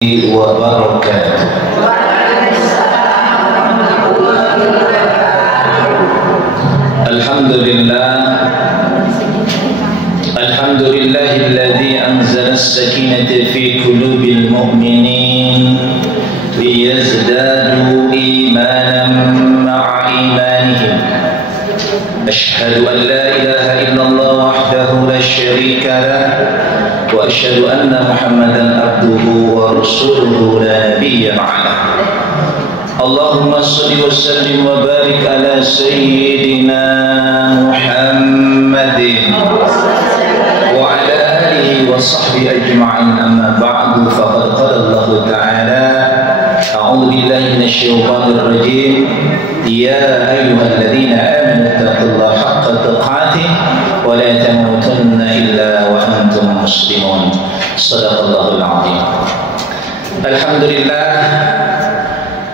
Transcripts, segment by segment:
wabarakatuh. Alhamdulillahilladzi anzala as-sakinata fi qulubil mu'minin liyazdadu imanan ma'a imanihim. Ashhadu an la ilaha illallah wahdahu la syarika lah wa asyhadu anna Muhammadan abduhu wa rasuluhu la nabiyya ba'dah. Allahumma shalli wa sallim wa barik ala sayyidina Muhammadin wa ala alihi wa sahbihi ajma'in, amma ba'du. Faqad qala Allah ta'ala a'udzu billahi minasy syaithanir rajim, ya ayyuhalladzina amanu taqullaha haqqa tuqatih wa la tamutunna illa wa antum muslimun. Shadaqallahul azim. Alhamdulillah,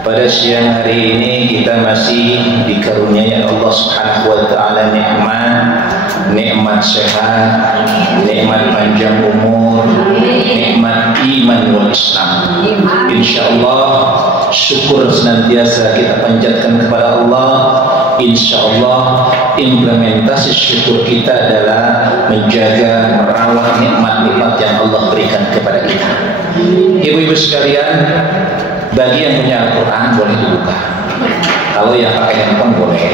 pada siang hari ini kita masih dikaruniai Allah Subhanahu wa taala nikmat sehat, nikmat panjang umur, nikmat iman wal Islam. Insyaallah syukur senantiasa kita panjatkan kepada Allah. Insyaallah implementasi syukur kita adalah menjaga, merawat nikmat-nikmat yang Allah berikan kepada kita. Ibu-ibu sekalian, bagi yang punya Al-Quran boleh dibuka. Kalau yang pakai handphone boleh.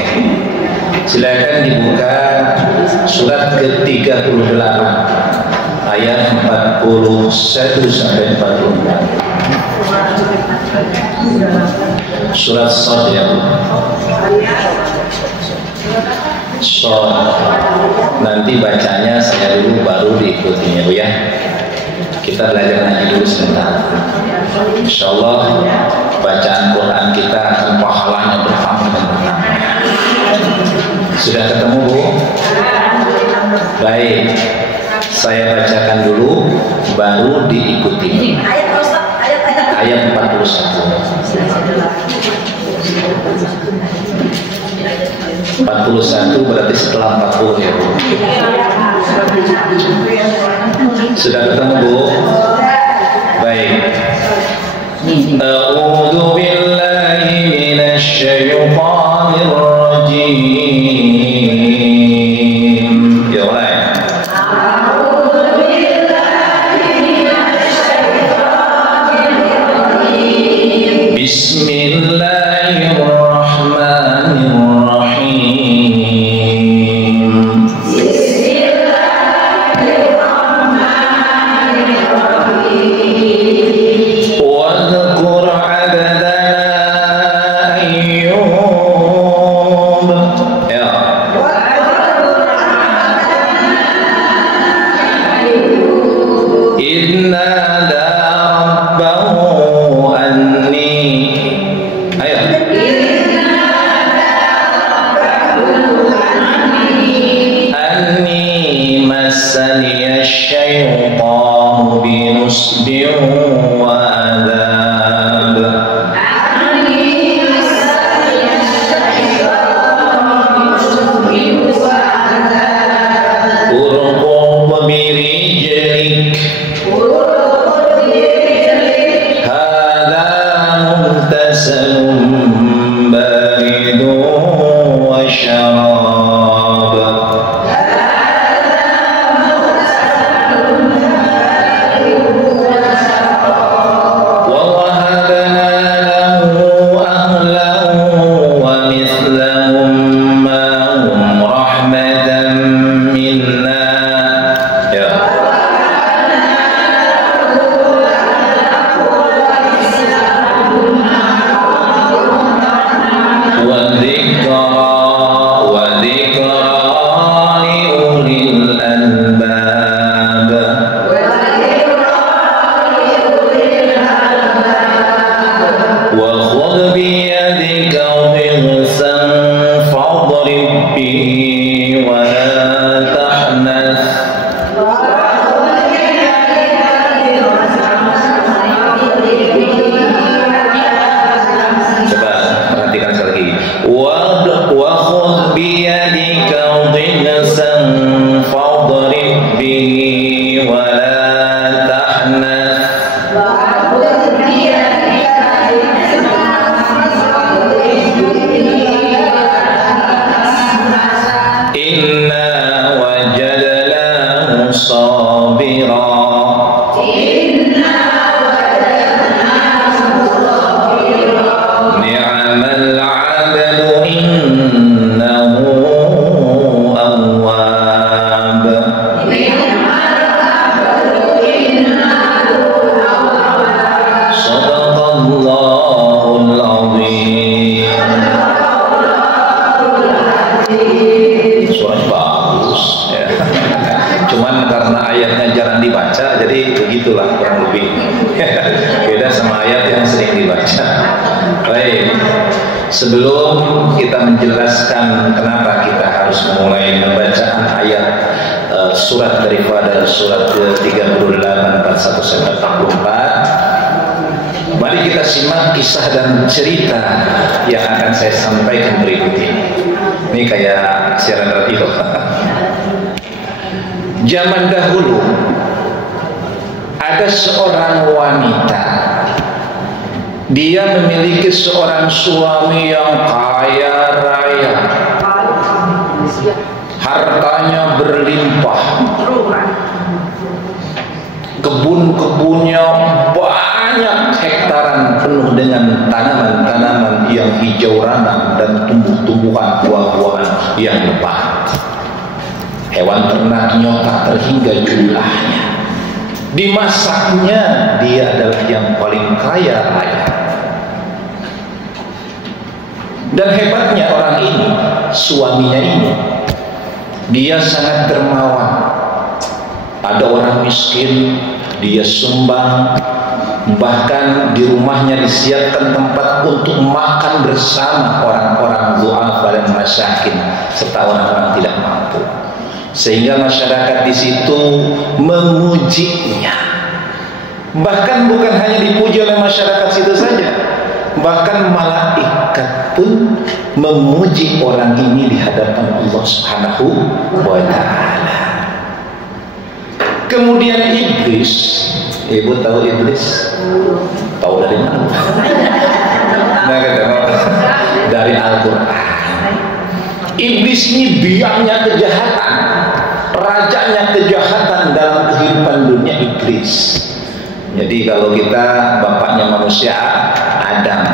Silakan dibuka surat ke-38 ayat 41 sampai 44. Surat Shad ya Bu. Shad. Nanti bacanya saya dulu baru diikutinya Bu ya. Kita belajar ngaji dulu sebentar. Insyaallah bacaan Quran kita akan pahalanya bertambah dan bertambah. Sudah ketemu Bu? Baik, saya bacakan dulu baru diikuti. Ayat 41. 41 berarti setelah 40 ya Bu. Sudah ketemu Bu? Baik. A'udzu billahi minasy syaithanir rajim. Ya mulai. A'udzu billahi minasy syaithanir rajim. Bismillahirrahmanirrahim. Wadhkur 'abdana Ayyub. Ya. Idna da rabbahu anni. Ayo. Anni massaniya syaitanu binusbin wa adab. Urqub birijlik hadha mumtasalun baridun wa syarab. وَوَهَبْنَا لَهُ أَهْلَهُ وَمِثْلَهُم مَّعَهُمْ رَحْمَةً مِّنَّا. Ya. وَذِكْرَىٰ لِأُولِي الْأَلْبَابِ. وَخُذْ بِيَدِكَ ضِغْثًا فَاضْرِب بِّهِ وَلَا تَحْنَثْ. Coba perhatikan sekali lagi. وَخُذْ بِيَدِكَ ضِغْثًا فَاضْرِب بِّهِ وَلَا تَحْنَثْ. begitulah kurang lebih. Beda sama ayat yang sering dibaca. Baik, sebelum kita menjelaskan kenapa kita harus memulai pembacaan ayat surat daripada surat ke-38 41 sampai 44, mari kita simak kisah dan cerita yang akan saya sampaikan berikut ini. Ini kayak siaran radio. Zaman dahulu ada seorang wanita, dia memiliki seorang suami yang kaya raya, hartanya berlimpah, kebun-kebunnya banyak hektaran penuh dengan tanaman-tanaman yang hijau ranang dan tumbuh-tumbuhan buah-buahan yang lebat. Hewan ternaknya tak terhingga jumlahnya. Dimasaknya dia adalah yang paling kaya raya. Dan hebatnya orang ini, suaminya ini, dia sangat dermawan. Ada orang miskin, dia sumbang. Bahkan di rumahnya disiapkan tempat untuk makan bersama orang-orang du'afa dan masakin serta orang-orang tidak mampu. Sehingga masyarakat di situ memujinya. Bahkan bukan hanya dipuji oleh masyarakat situ saja, bahkan malaikat pun memuji orang ini di hadapan Allah Subhanahu wa Ta'ala. Kemudian iblis, ibu tahu iblis? Tahu dari mana? Dari Al-Quran. Iblis ini biangnya kejahatan, rajanya kejahatan dalam kehidupan dunia, iblis. Jadi kalau kita bapaknya manusia Adam,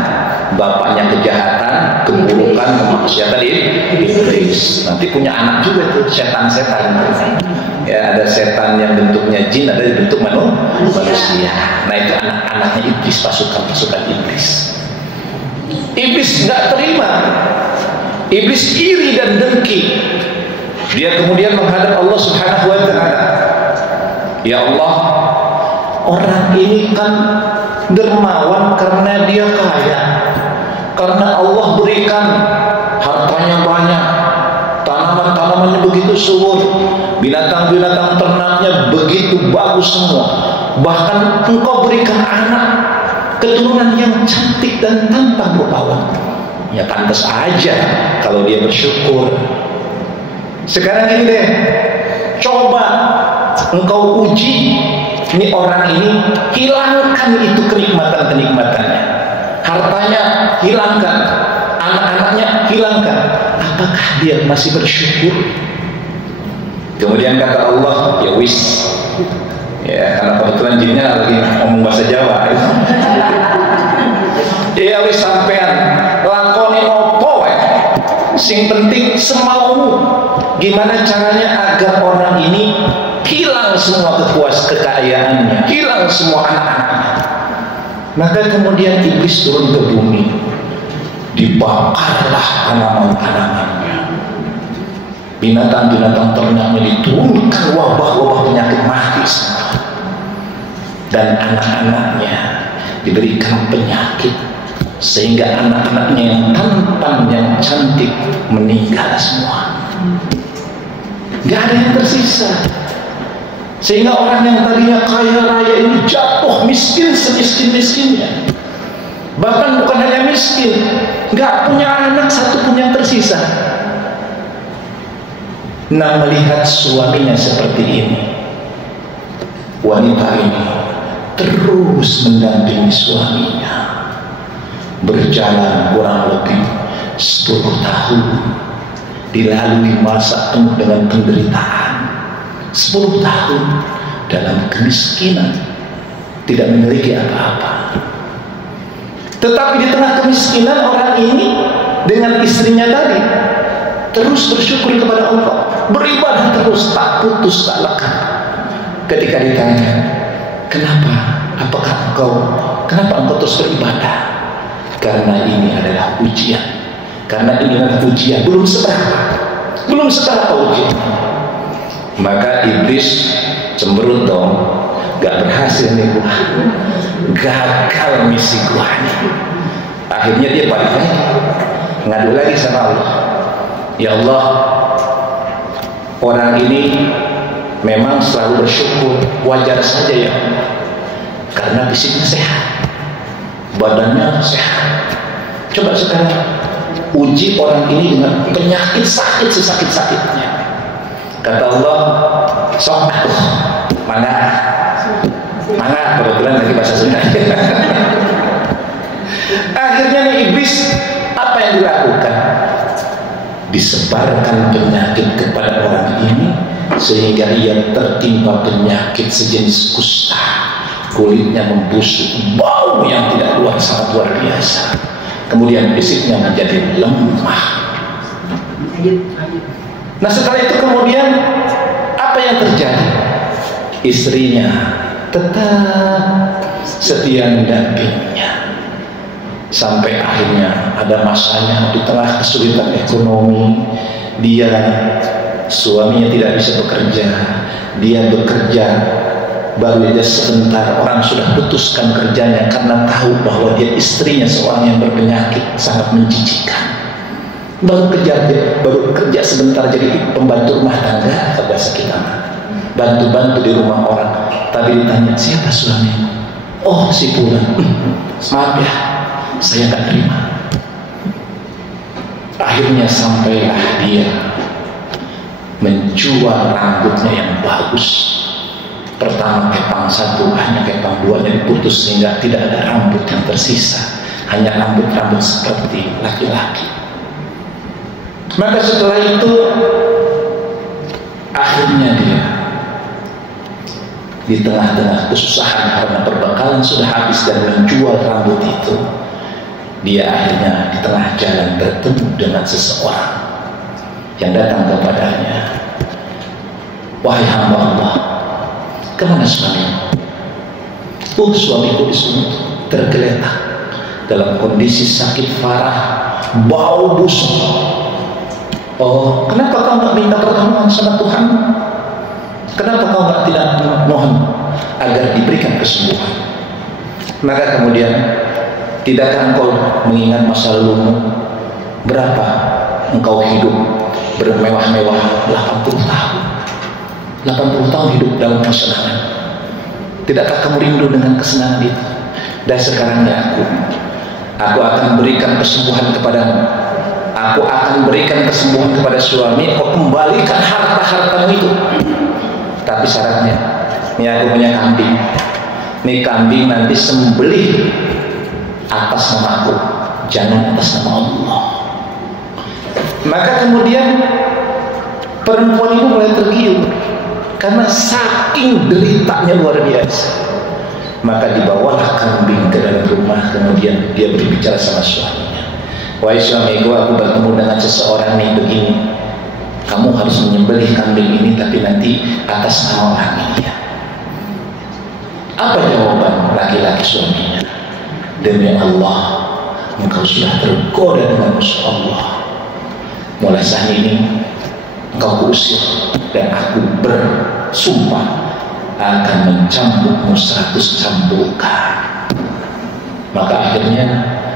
bapaknya kejahatan, keburukan, kemaksiatan iblis. Nanti punya anak juga tuh, setan-setan. Ya, ada setan yang bentuknya jin, ada bentuk manusia. Nah itu anak-anaknya iblis, pasukan-pasukan iblis. Iblis nggak terima, iblis iri dan dengki. Dia kemudian menghadap Allah Subhanahu wa Ta'ala. Ya Allah, orang ini kan dermawan karena dia kaya, karena Allah berikan hartanya banyak, tanaman-tanamannya begitu subur, binatang-binatang ternaknya begitu bagus semua. Bahkan Engkau berikan anak keturunan yang cantik dan tampan rupawan. Ya pantas aja kalau dia bersyukur. Sekarang ini deh, coba Engkau uji ini orang ini, hilangkan itu kenikmatan-kenikmatannya, hartanya hilangkan, anak-anaknya hilangkan. Apakah dia masih bersyukur? Kemudian kata Allah, ya wis, ya karena kebetulan jinnya lagi ngomong bahasa Jawa. Ya wis sampean lakoni opo wae, sing penting semaumu. Gimana caranya agar orang ini hilang semua kekayaannya, hilang semua anak-anaknya? Maka kemudian iblis turun ke bumi, dibakarlah tanaman-tanamannya, binatang-binatang ternaknya diturunkan wabah-wabah penyakit mati semua, dan anak-anaknya diberikan penyakit sehingga anak-anaknya yang tampan, yang cantik meninggal semua. Gak ada yang tersisa. Sehingga orang yang tadinya kaya raya ini jatuh miskin semiskin-miskinnya. Bahkan bukan hanya miskin, gak punya anak satu pun yang tersisa. Nah, melihat suaminya seperti ini, wanita ini terus mendampingi suaminya. Berjalan kurang lebih 10 tahun, dilalui masa penuh dengan penderitaan. 10 tahun dalam kemiskinan, tidak memiliki apa-apa. Tetapi di tengah kemiskinan, orang ini dengan istrinya tadi terus bersyukur kepada Allah, beribadah terus, tak putus, tak lekang. Ketika ditanya, kenapa engkau terus beribadah? Karena ini adalah ujian. Karena ini adalah ujian, belum seberapa ujian. Maka iblis cemberut dong, gak berhasil nih gua, gagal misi gua nih. Akhirnya dia balik lagi, ngadu lagi sama Allah. Ya Allah, orang ini memang selalu bersyukur, wajar saja ya Allah, karena fisiknya sehat, badannya sehat. Coba sekarang uji orang ini dengan penyakit sakit sesakit-sakitnya. Kata Allah, sok mana kebetulan lagi bahasa Sunda. Akhirnya nih iblis apa yang dilakukan? Disebarkan penyakit kepada orang ini sehingga ia tertimpa penyakit sejenis kusta, kulitnya membusuk, bau yang tidak sangat luar biasa, kemudian fisiknya menjadi lemah. Nah setelah itu kemudian apa yang terjadi? Istrinya tetap setia mendampinginya sampai akhirnya ada masanya di tengah kesulitan ekonomi, suaminya tidak bisa bekerja, dia bekerja baru aja sebentar orang sudah putuskan kerjanya karena tahu bahwa dia istrinya seorang yang berpenyakit sangat menjijikkan. Baru kerja sebentar jadi pembantu rumah tangga, bahasa kita bantu-bantu di rumah orang. Tapi ditanya, siapa suamimu? Oh si Fulan. Maaf ya, saya nggak terima. Akhirnya sampailah dia menjual rambutnya yang bagus. Pertama kepang satu, hanya kepang duanya diputus sehingga tidak ada rambut yang tersisa, hanya rambut-rambut seperti laki-laki. Maka setelah itu akhirnya dia di tengah-tengah kesusahan karena perbekalan sudah habis dan menjual rambut itu, dia akhirnya di tengah jalan bertemu dengan seseorang yang datang kepadanya. Wahai hamba Allah, kemana suamimu? Oh suamiku di sini tergeletak dalam kondisi sakit parah, bau busuk. Oh, kenapa kau nggak minta pertolongan sama Tuhan? Kenapa kau nggak tidak mohon agar diberikan kesembuhan? Maka kemudian, tidakkah engkau mengingat masa lalumu? Berapa engkau hidup bermewah-mewah 80 tahun? 80 tahun hidup dalam kesenangan. Tidakkah kamu rindu dengan kesenangan itu? Dan sekarang ya aku akan berikan kesembuhan kepadamu. Aku akan berikan kesembuhan kepada suami. Kau kembalikan harta-hartamu itu. Tapi syaratnya, ini aku punya kambing. Ini kambing nanti sembelih atas nama aku, jangan atas nama Allah. Maka kemudian perempuan itu mulai tergiur karena saking deritanya luar biasa. Maka dibawalah kambing ke dalam rumah. Kemudian dia berbicara sama suaminya. Wahai suamiku, aku bertemu dengan seseorang nih begini. Kamu harus menyembelih kambing ini, tapi nanti atas nama orang ini ya. Apa jawaban laki-laki suaminya? Demi Allah, engkau sudah tergoda dengan musuh Allah. Mulai saat ini engkau kuusir dan aku bersumpah akan mencambukmu 100 cambukan. Maka akhirnya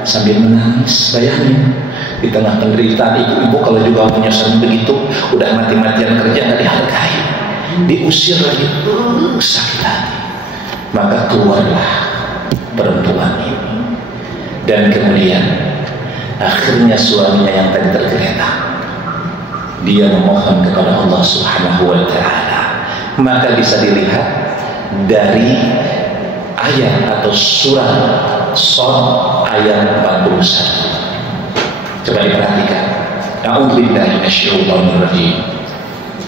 sambil menangis, bayangin di tengah penderitaan ibu-ibu kalau juga punya suami begitu, udah mati-matian kerja nggak dihargai, diusir lagi, sakit hati. Maka keluarlah perempuan ini, dan kemudian akhirnya suaminya yang tadi tergeletak, dia memohon kepada Allah Subhanahu wa Ta'ala. Maka bisa dilihat dari ayat atau surah Shad ayat 41. Coba diperhatikan. A'udzubillahi minasyaitonir rajim.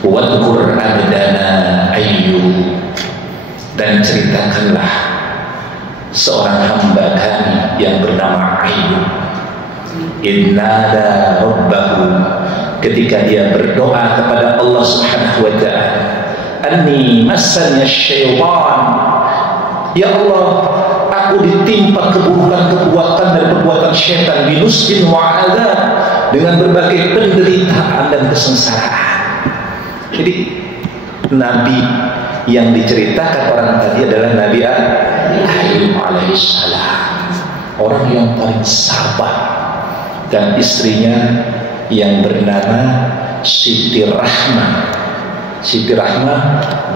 Wadhkur abdana Ayyub, dan ceritakanlah seorang hamba kami yang bernama Ayyub. Innada rabbahu, ketika dia berdoa kepada Allah Subhanahu wa Ta'ala, anni massanya syaitan, ya Allah, aku ditimpa keburukan-keburukan dan perbuatan syaitan, binusbin wa adzab, dengan berbagai penderitaan dan kesengsaraan. Jadi Nabi yang diceritakan orang tadi adalah Nabi Ayub alaihissalam, orang yang paling sabar, dan istrinya yang bernama Siti Rahmah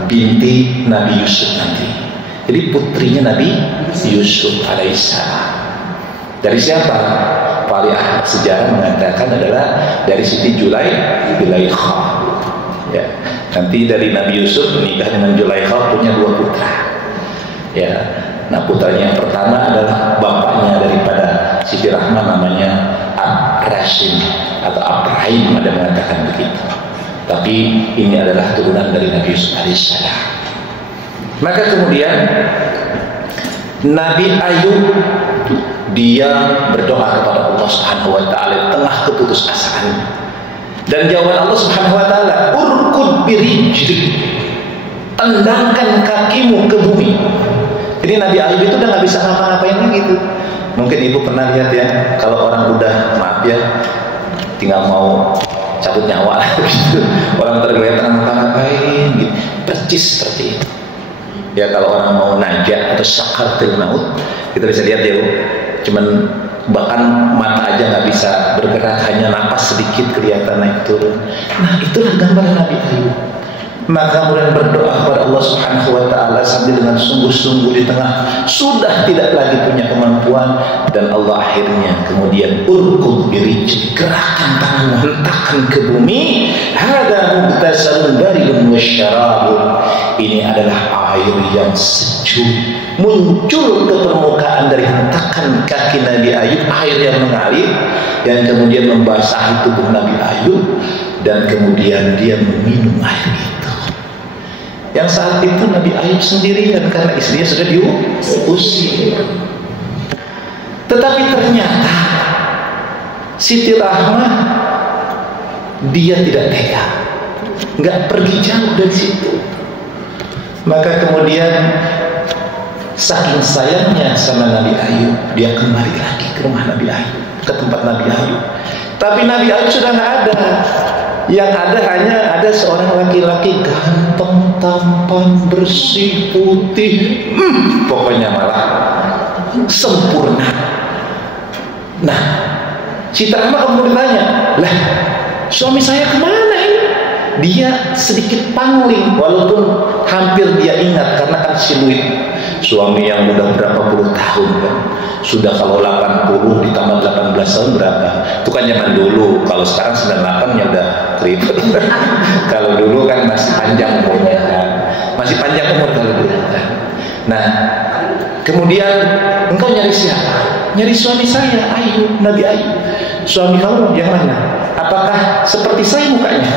binti Nabi Yusuf nanti. Jadi putrinya Nabi Yusuf alaihissalam. Dari siapa? Para ahli sejarah mengatakan adalah dari Siti Zulaikha. Ya, nanti dari Nabi Yusuf menikah dengan Zulaikha, punya 2 putra. Ya, nah putranya yang pertama adalah bapaknya daripada Siti Rahmah, namanya Abrahim atau Abrahim, ada mengatakan begitu. Tapi ini adalah turunan dari Nabi Yusuf alaihissalam. Maka kemudian Nabi Ayub dia berdoa kepada Allah Subhanahu wa taala tengah keputusasaan. Dan jawaban Allah Subhanahu wa taala, urkud birijlik, tendangkan kakimu ke bumi. Jadi Nabi Ayub itu udah nggak bisa ngapa-ngapain gitu. Mungkin ibu pernah lihat ya, kalau orang udah, maaf ya, tinggal mau cabut nyawa gitu, orang tergeletak ngapa-ngapain gitu, percis seperti itu. Ya kalau orang mau najah atau sakaratul maut, kita bisa lihat ya, cuman bahkan mata aja nggak bisa bergerak, hanya napas sedikit kelihatan naik turun. Nah itulah gambaran Nabi Ayub. Maka kemudian berdoa kepada Allah Subhanahu wa taala sambil dengan sungguh-sungguh di tengah sudah tidak lagi punya kemampuan, dan Allah akhirnya kemudian urkud birijlik, gerakkan tanganmu, hentakkan ke bumi. Hada mubtasalun baridun wasyarabun, ini adalah air yang sejuk muncul ke permukaan dari hentakan kaki Nabi Ayub, air yang mengalir dan kemudian membasahi tubuh Nabi Ayub, dan kemudian dia meminum air itu. Yang saat itu Nabi Ayub sendirian karena istrinya sudah diusir. Tetapi ternyata Siti Rahmah dia tidak tega, nggak pergi jauh dari situ. Maka kemudian saking sayangnya sama Nabi Ayub, dia kembali lagi ke rumah Nabi Ayub, ke tempat Nabi Ayub. Tapi Nabi Ayub sudah nggak ada. Yang ada hanya ada seorang laki-laki ganteng, tampan, bersih, putih, pokoknya malah sempurna. Nah, Siti Rahmah kemudian ditanya, lah suami saya kemana ini? Dia sedikit pangling, walaupun hampir dia ingat karena kan siluet suami yang udah berapa puluh tahun kan. Sudah kalau 80 ditambah 18 tahun berapa? Itu kan zaman dulu. Kalau sekarang 98 ya udah triple. Kalau dulu kan masih panjang umurnya kan. Masih panjang umur kalau dulu kan. Nah, kemudian engkau nyari siapa? Nyari suami saya, Ayub, Nabi Ayub. Suami kamu yang mana? Apakah seperti saya mukanya?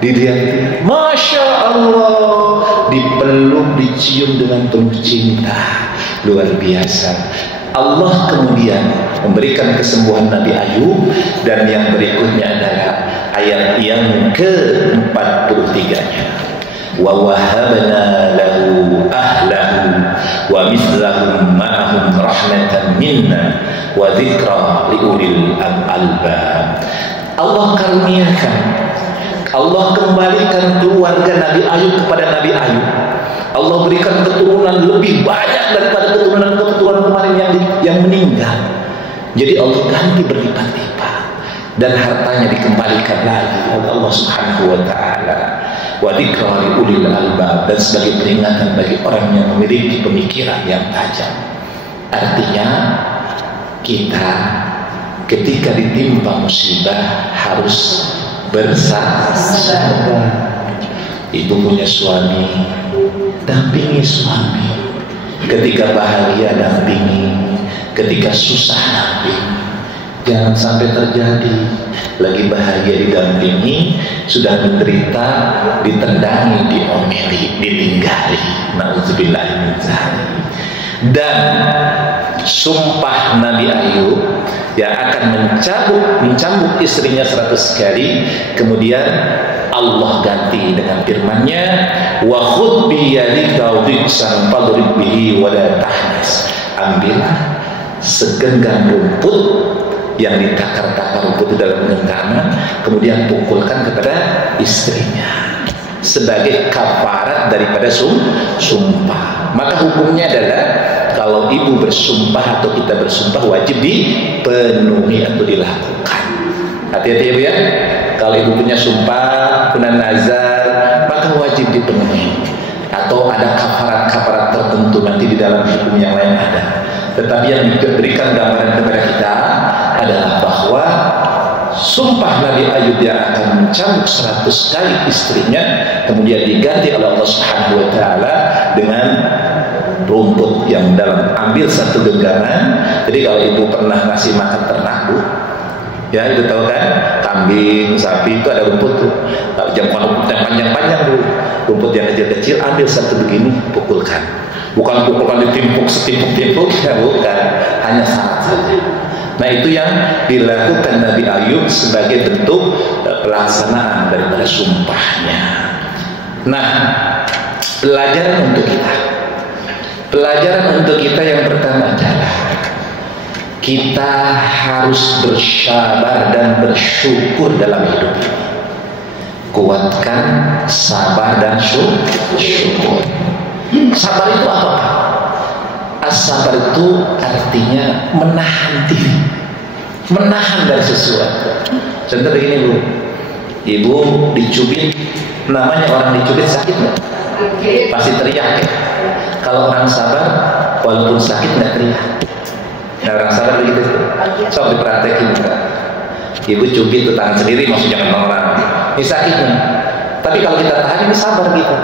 Dilihat, Masya Allah, dipeluk, dicium dengan penuh cinta, luar biasa. Allah kemudian memberikan kesembuhan Nabi Ayub, dan yang berikutnya adalah ayat yang ke-43-nya. Wa wahabna lahu ahlahu wa mithlahum ma'ahum rahmatan minna wa dzikra liulil albab. Allah karuniakan, Allah kembalikan keluarga Nabi Ayub kepada Nabi Ayub. Allah berikan keturunan lebih banyak daripada keturunan kemarin yang meninggal. Jadi Allah ganti berlipat-lipat, dan hartanya dikembalikan lagi oleh Allah Subhanahu wa taala. Wa dzikra liulil albab, dan sebagai peringatan bagi orang yang memiliki pemikiran yang tajam. Artinya kita ketika ditimpa musibah harus bersabar. Ibu punya suami, dampingi suami. Ketika bahagia dampingi, ketika susah dampingi. Jangan sampai terjadi lagi bahagia didampingi, sudah menderita ditendangi, diomeli, ditinggali. Nauzubillah min dzalik. Dan sumpah Nabi Ayub yang akan mencambuk istrinya 100 kali, kemudian Allah ganti dengan firman-Nya, wa khudh bi yadika dhiksan fadrib bihi wa la tahnas. Ambillah segenggam rumput yang ditakar-takar rumput itu dalam genggaman, kemudian pukulkan kepada istrinya. sebagai kafarat daripada sumpah. Maka hukumnya adalah kalau ibu bersumpah atau kita bersumpah wajib dipenuhi atau dilakukan. Hati-hati ya Bu ya. Kalau ibu punya sumpah, punya nazar, maka wajib dipenuhi. Atau ada kafarat-kafarat tertentu nanti di dalam hukum yang lain ada. Tetapi yang diberikan gambaran kepada kita adalah bahwa sumpah Nabi Ayub yang akan mencambuk 100 kali istrinya kemudian diganti oleh Allah Subhanahu wa taala dengan rumput yang dalam, ambil satu genggaman. Jadi kalau ibu pernah ngasih makan ternak Bu, ya itu tahu kan, kambing, sapi itu ada rumput tuh. Jangan rumput yang panjang-panjang Bu, rumput yang kecil-kecil, ambil satu begini, pukulkan. Bukan pukulkan ditimpuk setimpuk-timpuk, ya bukan, hanya sangat saja. Nah itu yang dilakukan Nabi Ayub sebagai bentuk pelaksanaan daripada sumpahnya. Nah, pelajaran untuk kita. Pelajaran untuk kita yang pertama adalah kita harus bersabar dan bersyukur dalam hidup ini. Kuatkan sabar dan syukur. Sabar itu apa? As-sabar itu artinya menahan diri, menahan dari sesuatu. Contoh begini Bu, ibu dicubit, namanya orang dicubit sakit nggak? Pasti teriak ya. Kalau orang sabar, walaupun sakit nggak teriak. Nah, orang sabar begitu. Sok dipraktekin enggak? Ibu cubit tuh tangan sendiri, maksudnya kena orang. Ini sakit nih. Tapi kalau kita tahan ini sabar gitu.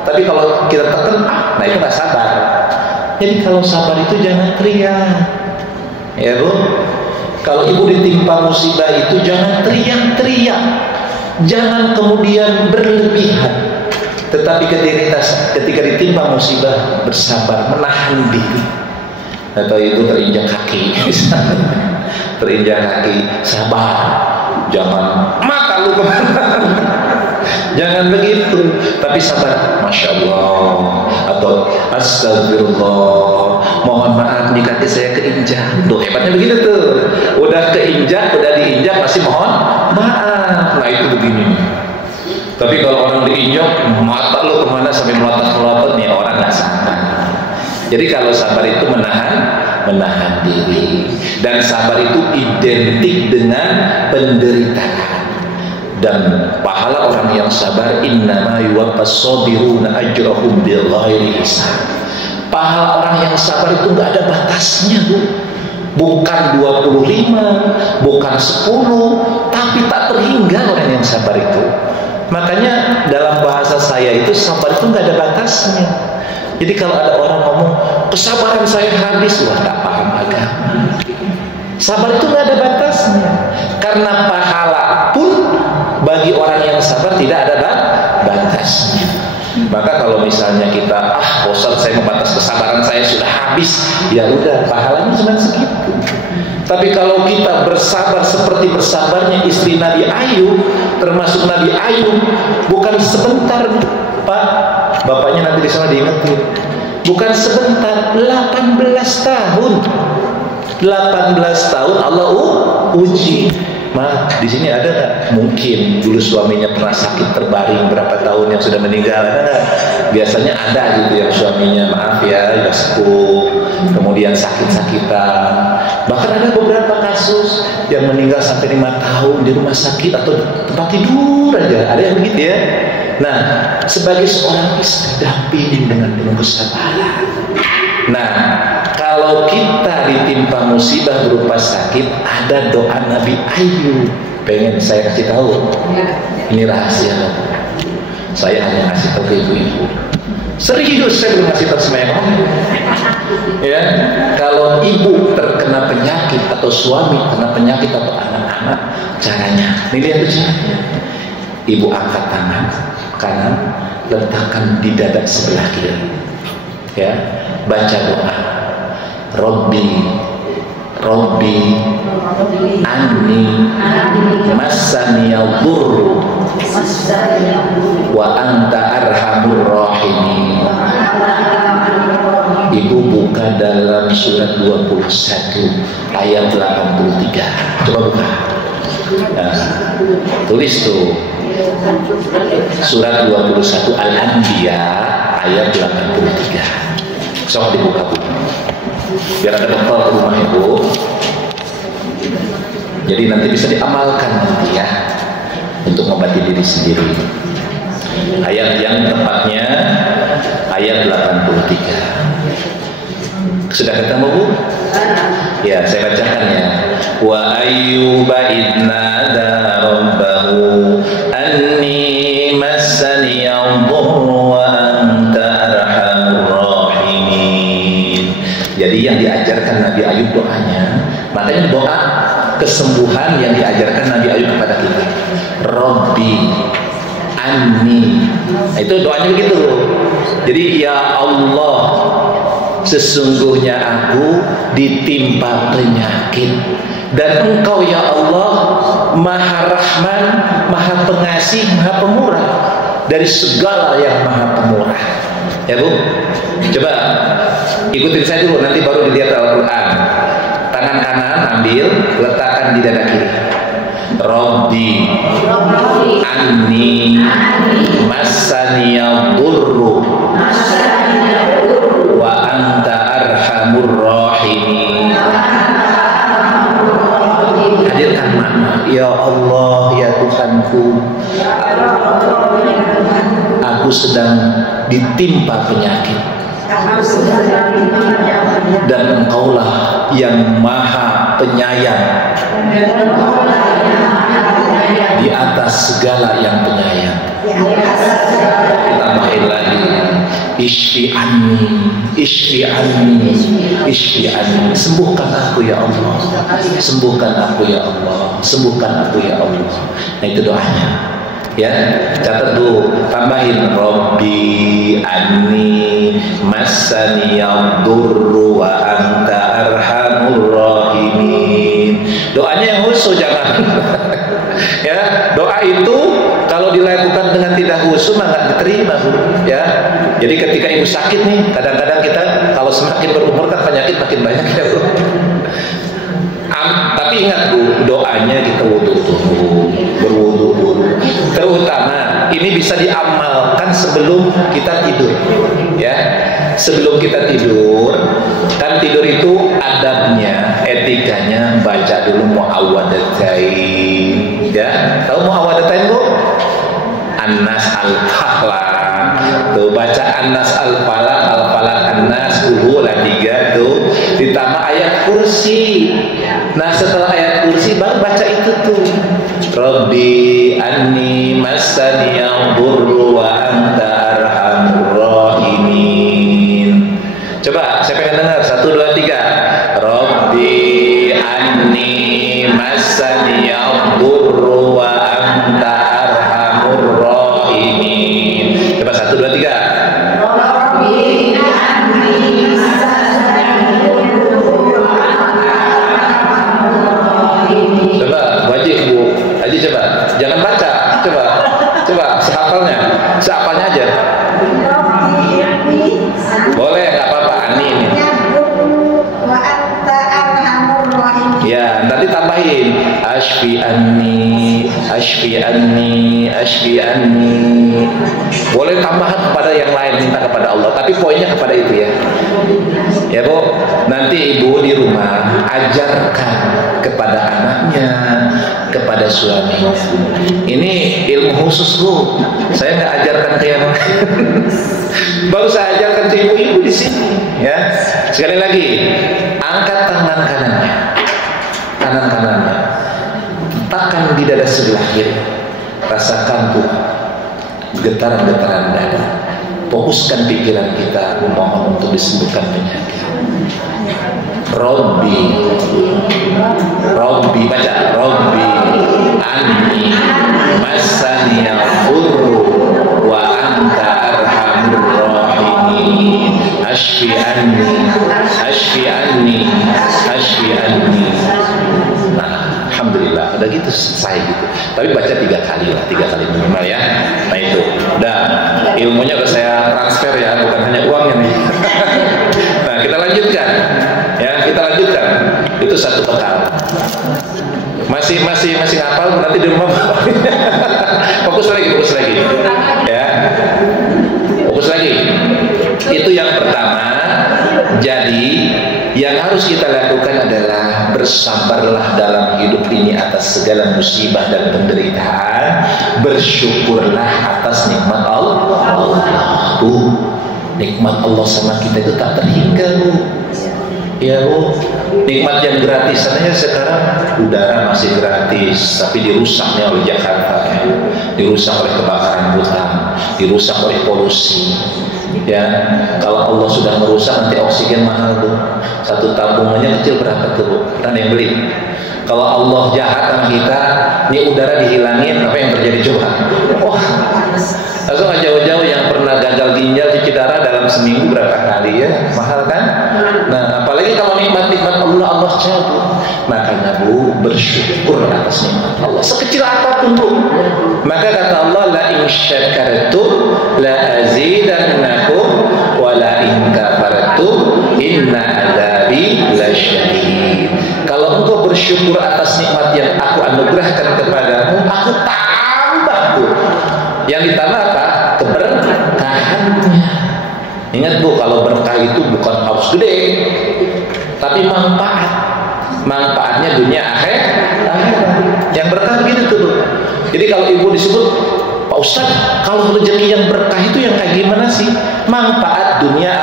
Tapi kalau kita tekan, nah itu nggak sabar. Jadi kalau sabar itu jangan teriak, ya Bu. Kalau ibu ditimpa musibah itu jangan teriak-teriak, jangan kemudian berlebihan. Tetapi ketika ditimpa musibah bersabar, menahan diri. Atau ibu terinjak kaki, terinjak kaki, sabar, jangan makan lu kemana. Jangan begitu, tapi sabar, Masya Allah, atau Astagfirullah, mohon maaf di kaki saya keinjak. Tuh hebatnya begitu tuh, udah keinjak, udah diinjak masih mohon maaf. Nah itu begini. Tapi kalau orang diinjak, mata lo kemana sampai melotot-melotot nih, orang nggak sabar. Jadi kalau sabar itu menahan diri, dan sabar itu identik dengan penderitaan. Dan pahala orang yang sabar innama yuwaffas sabiruna ajrahum bighairi hisab. Pahala orang yang sabar itu nggak ada batasnya Bu. Bukan 25, bukan 10, tapi tak terhingga orang yang sabar itu. Makanya dalam bahasa saya itu sabar itu nggak ada batasnya. Jadi kalau ada orang ngomong kesabaran saya habis, wah tak paham agama. Sabar itu nggak ada batasnya. Karena pahala pun bagi orang yang sabar tidak ada batasnya. Maka kalau misalnya kita Ustaz saya membatas kesabaran saya sudah habis, ya udah pahalanya cuma segitu. Tapi kalau kita bersabar seperti bersabarnya istri Nabi Ayub, termasuk Nabi Ayub, bukan sebentar Pak, bapaknya nanti di sana diingetin, bukan sebentar, 18 tahun. 18 tahun Allah uji. Ma, di sini ada nggak? Mungkin dulu suaminya pernah sakit terbaring berapa tahun yang sudah meninggal, ada nggak? Biasanya ada gitu yang suaminya maaf ya, sudah sepuh, kemudian sakit-sakitan. Bahkan ada beberapa kasus yang meninggal sampai 5 tahun di rumah sakit atau tempat tidur aja. Ada yang begitu ya. Nah, sebagai seorang istri dampingin dengan penuh kesabaran. Nah, kalau kita ditimpa musibah berupa sakit, ada doa Nabi Ayub. Pengen saya kasih tahu? Ini rahasia. Saya hanya kasih tahu ke ibu-ibu. Serius saya belum kasih tahu sama yang lain. Ya, kalau ibu terkena penyakit atau suami terkena penyakit atau anak-anak, caranya, ini lihat caranya. Ibu angkat tangan kanan, letakkan di dada sebelah kiri. Ya, baca doa. Robbi anni masaniyal durru wa anta arhamur rahimin. Ibu buka dalam surat 21 ayat 83. Coba buka. Nah, tulis tuh. Surat 21 Al-Anbiya ayat 83. Sok dibuka Bu. Biar ada bekal ke rumah Ibu. Jadi nanti bisa diamalkan nanti ya untuk mengobati diri sendiri. Ayat yang tepatnya ayat 83. Sudah ketemu Bu? Ya, saya bacakan ya. Wa ayyuba idnada rabbahu anni massani yadhurru wa anta arhamur rahimin. Jadi yang diajarkan Nabi Ayub doanya, makanya doa kesembuhan yang diajarkan Nabi Ayub kepada kita. Rabbi anni. Nah, itu doanya begitu. Jadi ya Allah, sesungguhnya aku ditimpa penyakit dan Engkau ya Allah Maha Rahman, Maha Pengasih, Maha Pemurah dari segala yang Maha Pemurah. Ya Bu, coba ikutin saya dulu, nanti baru dilihat Al-Quran. Tangan kanan ambil, letakkan di dada kiri. Rabbi anni massaniyadurru wa anta arhamur rahimin. Hadirkan makna, ya Allah, ya Tuhanku, aku sedang ditimpa penyakit dan Engkaulah yang Maha Penyayang di atas segala yang penyayang. Tambahin lagi, Ishfi anni, ishfi anni, ishfi anni. Sembuhkan aku ya Allah, sembuhkan aku ya Allah, sembuhkan aku ya Allah. Nah itu doanya. Ya, catat dulu, tambahin Rabbi anni massani yadurru wa anta arhamur rahimin. Doanya yang khusyuk jangan. Ya, doa itu kalau dilakukan dengan tidak khusyuk mah nggak diterima Bu. Ya, jadi ketika ibu sakit nih, kadang-kadang kita kalau semakin berumur kan penyakit makin banyak ya Bu. Tapi ingat Bu, doanya kita berwudu dulu. Terutama ini bisa diamalkan sebelum kita tidur. Ya, sebelum kita tidur, kan tidur itu adabnya, etikanya baca dulu muawwadatain. Ya, tahu muawwadatain Bu? An-Nas Al-Falaq. Tuh baca An-Nas Al-Falaq, Al-Falaq An-Nas lah 3 tuh. Ditambah ayat kursi. Nah setelah ayat kursi baru baca itu tuh. Rabbi anni massani yadurru wa anta arhamur rahimin. Coba saya pengen dengar 1, 2, 3. Rabbi anni massani yadurru wa anta arhamur rahimin. Coba 1, 2, 3. Jangan baca, coba sehafalnya aja. Boleh, nggak apa-apa. Ani ini. Ya, nanti tambahin ashfi anni, ashfi anni, ashfi anni. Boleh tambahan kepada yang lain, minta kepada Allah, tapi poinnya kepada itu ya. Ya Bu, nanti ibu di rumah ajarkan kepada anaknya, kepada suaminya. Ini ilmu khusus Bu, saya nggak ajarkan ke yang lain. Baru saya ajarkan ke ibu-ibu di sini. Ya, sekali lagi, angkat tangan kanannya, kanan kanannya, letakkan di dada sebelah kiri, rasakan tuh getaran-getaran dada. Fokuskan pikiran kita memohon untuk disembuhkan penyakit. Rabbi, Rabbi, baca Rabbi anni massani yadurru wa anta arhamur rahimin. Ashfi anni, ashfi anni, ashfi anni. Nah, alhamdulillah, udah gitu selesai gitu. Tapi baca 3 kali lah, 3 kali minimal ya. Nah itu, udah ilmunya udah saya transfer ya, bukan hanya uangnya nih. Nah kita lanjutkan, ya kita lanjutkan. Itu satu bekal. Masih ngapal nanti di rumah. Fokus lagi. bersyukurlah atas nikmat Allah. Nikmat Allah sama kita itu tak terhingga, Bu. Ya, Bu. Nikmat yang gratis sebenarnya sekarang udara masih gratis, tapi dirusaknya oleh Jakarta, ya. Dirusak oleh kebakaran hutan, dirusak oleh polusi. Ya, kalau Allah sudah merusak nanti oksigen mahal, Bu. Satu tabungannya kecil berapa tuh, Bu? Kan yang beli. Kalau Allah jahat sama kita, ini udara dihilangin, apa yang terjadi coba? Wah, langsung jauh-jauh yang pernah gagal ginjal cuci darah dalam seminggu berapa kali, ya, mahal kan? Nah, apalagi kalau nikmat-nikmat Allah cabut. Makanya, Bu, bersyukur atas nikmat Allah sekecil apapun, Bu. Maka kata Allah, la in syakartum la azidannakum wa la in kafartum inna adzabi lasyadid. Kalau engkau bersyukur atas nikmat yang aku anugerahkan kepadamu, aku tambah, Bu. Yang ditambah apa? Keberkahannya. Ingat, Bu, kalau berkah itu bukan harus gede, tapi manfaatnya dunia akhirat. Yang berkah begitu tuh, Bu. Jadi kalau ibu disebut, Pak Ustadz, kalau rezeki yang berkah itu yang kayak gimana sih? Manfaat dunia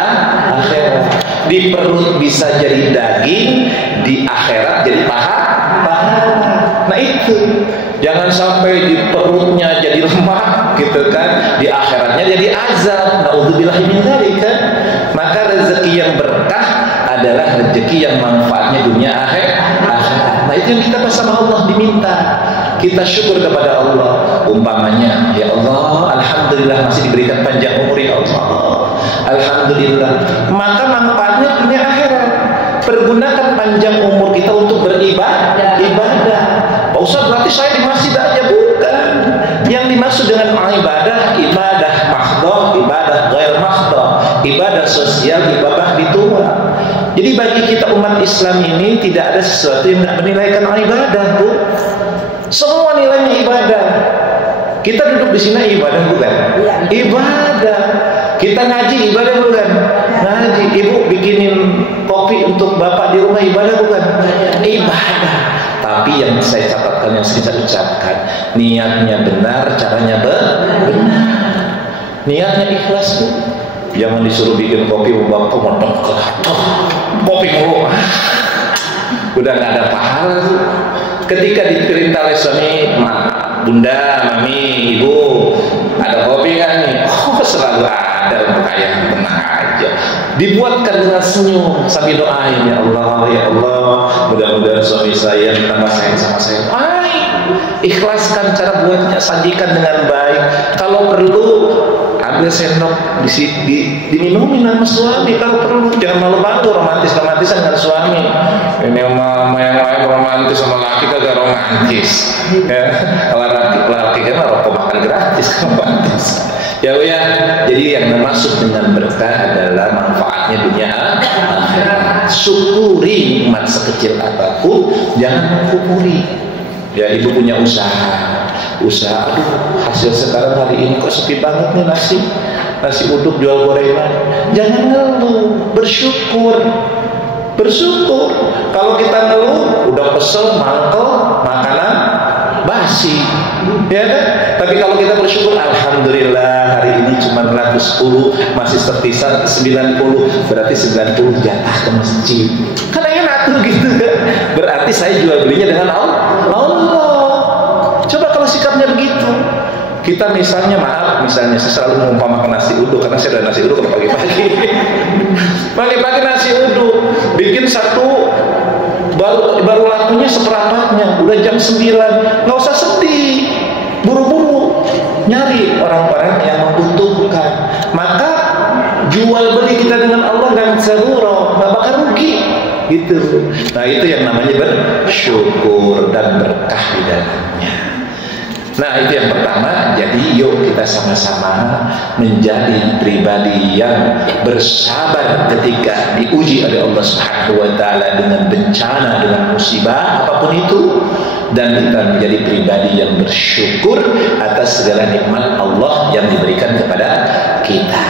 akhirat. Di perut bisa jadi daging, di akhirat jadi pahala. Nah itu, jangan sampai di perutnya jadi lemak gitu kan, di akhiratnya jadi azab. Naudzubillahi min dzalik kan. Maka rezeki yang berkah adalah rezeki yang manfaatnya dunia akhirat. Nah itu yang kita bersama Allah diminta. Kita syukur kepada Allah. Umpamanya, ya Allah, alhamdulillah masih diberikan panjang umur, ya Allah, alhamdulillah. Maka manfaatnya dunia akhirat. Pergunakan panjang umur kita untuk beribadah. Pak Ustaz, berarti saya di masjid aja? Bukan. Yang dimaksud dengan ibadah mahdoh, ibadah ghair mahdoh, ibadah sosial, ibadah ritual. Jadi bagi kita umat Islam ini tidak ada sesuatu yang tidak menilaikan ibadah, Bu. Semua nilainya ibadah. Kita duduk di sini ibadah bukan? Ibadah. Kita ngaji ibadah bukan? Ngaji. Ibu bikinin kopi untuk bapak di rumah ibadah bukan? Ibadah. Tapi yang saya catatkan, yang saya ucapkan, niatnya benar, caranya benar. Niatnya ikhlas, Bu. Jangan disuruh bikin kopi bapak motong ke kopi mulu. Udah nggak ada pahala, Bu. Ketika diperintah oleh suami, bunda, mami, ibu, ada kopi kan nih? Oh, selalu ada untuk ayah, tenang aja. Dibuatkan dengan senyum sambil doain, ya Allah, mudah-mudahan suami saya tambah sayang sama saya. Ikhlaskan cara buatnya, sajikan dengan baik. Kalau perlu ambil sendok diminumin sama suami kalau perlu. Jangan malu-malu romantisan dengan suami. Ini mama yang lain romantis sama laki kagak romantis. Ya, kalau laki kan rokok makan gratis, romantis. Ya, jadi yang dimaksud dengan berkah adalah manfaatnya dunia akhirat. Syukuri nikmat sekecil apapun, jangan mengkufuri. Ya, ibu punya usaha, aduh, hasil sekarang hari ini kok sepi banget nih nasi uduk jual gorengan. Jangan ngeluh, bersyukur. Kalau kita ngeluh, udah pesel, mangkel, makanan basi, ya kan? Tapi kalau kita bersyukur, alhamdulillah hari ini cuma 110, masih tersisa 90, berarti 90 jatah ke masjid. Kan enak tuh gitu kan? Berarti saya jual belinya dengan Allah. Coba kalau sikapnya begitu. Kita misalnya, saya selalu mengumpamakan nasi uduk karena saya ada nasi uduk kalau pagi-pagi. Pagi-pagi nasi uduk, bikin satu, baru lakunya seperempatnya, udah jam 9, nggak usah sedih, buru-buru nyari orang-orang yang membutuhkan. Maka jual beli kita dengan Allah dan seruro, nggak bakal rugi, gitu. Nah itu yang namanya bersyukur dan berkah di dalamnya. Nah itu yang pertama. Jadi yuk kita sama-sama menjadi pribadi yang bersabar ketika diuji oleh Allah Subhanahu wa Ta'ala dengan bencana, dengan musibah apapun itu, dan kita menjadi pribadi yang bersyukur atas segala nikmat Allah yang diberikan kepada kita.